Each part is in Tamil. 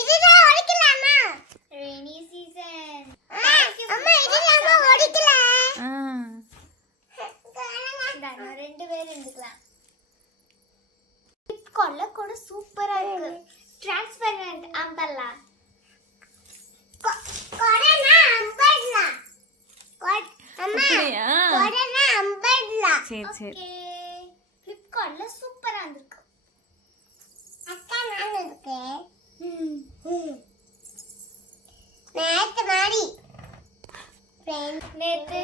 இதுதான் ஒடிக்கலாமா? Rainy season. அம்மா இதுதான் ஒடிக்கல. நான் ரெண்டு பேரும் எடுக்கலாம். கொல்ல கூட சூப்பரா இருக்கு. Transparent umbrella. கொடனா அம்பர்லா. அம்மா கொடனா அம்பர்லா. சரி சரி. ஓகே. ஃபிளிப்கார்ட்ல சூப்பரா இருக்கு. அக்கா நான் இருக்கு. நேத்து மாடி. நேத்து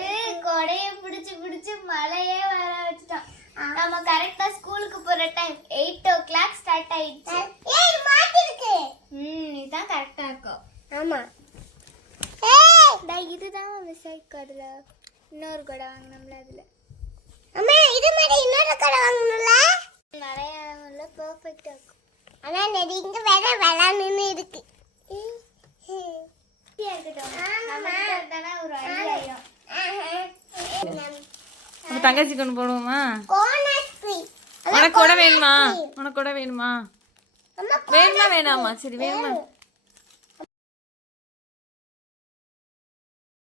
கொடைய பிடிச்சு மழையே வர வச்சிட்டோம். நம்ம கரெக்டா ஸ்கூலுக்கு போற டைம் 8 o'clock ஸ்டார்ட் ஆயிடுச்சு. ஏய் மாட்டி இருக்கு. இதுதான் கரெக்டா இருக்கும். ஆமா. இதுதான் மிஸ் ஆயிக்காதுல. இன்னொரு கொடை வாங்கணும்ல அதுல. அம்மா இது மாதிரி இன்னொரு கடை வாங்கணும்ல. மலையாளம்ல பெர்ஃபெக்ட்டா இருக்கும். ஆனா நெடி இங்க வேற வெளான்னு இருக்கு. இருக்கட்டும். நமக்கு தான ஒரு ஐடியா. உங்க தங்கச்சி கொண்டு போடுவோமா? கோனட் ஃப்ரீ. உனக்கு கூட வேணுமா? உனக்கு கூட வேணுமா? அம்மா வேணுமா வேணாமா? சரி வேணுமா?